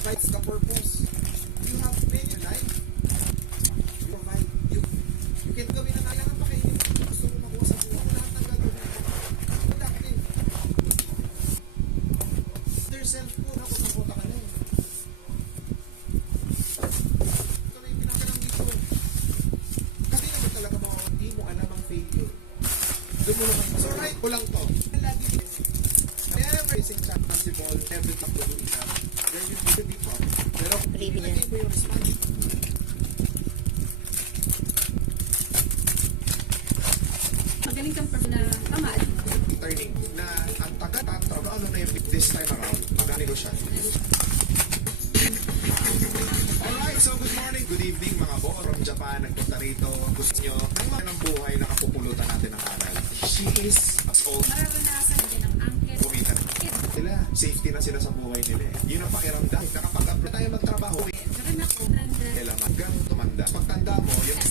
provides the purpose. You have many life. You provide. You can gawin na kailangan pa kayo. Gusto mo makuha sa buhay. Lahat ng gagawin. Productive. Their self po, nakot-nakota ka na eh. Ito na yung pinakalang dito. Kasi naman talaga hindi mo alam ang failure. Doon mo naman. So right ko lang to. Lagi never is responsible every time to do it. There you need to be taught. Pero ilagay mo yung responsibility. Magaling kang person na tama. Turning na ang taga-tatraw, ano na yung this time around, mag-negosya. Alright, so good morning, good evening mga bo from Japan, nagpunta rito. Gusto nyo ng mga ng buhay na kapupulutan natin ng aral. She is as old. Mararanasan din ang angkin. Kumita na. Sila, safety na sila sa buhay nila eh. Yun ang pakiramdam. Nakapag-apply tayo magtrabaho. Gawin ako. Kailangan hanggang tumanda. Pagtanda mo, yung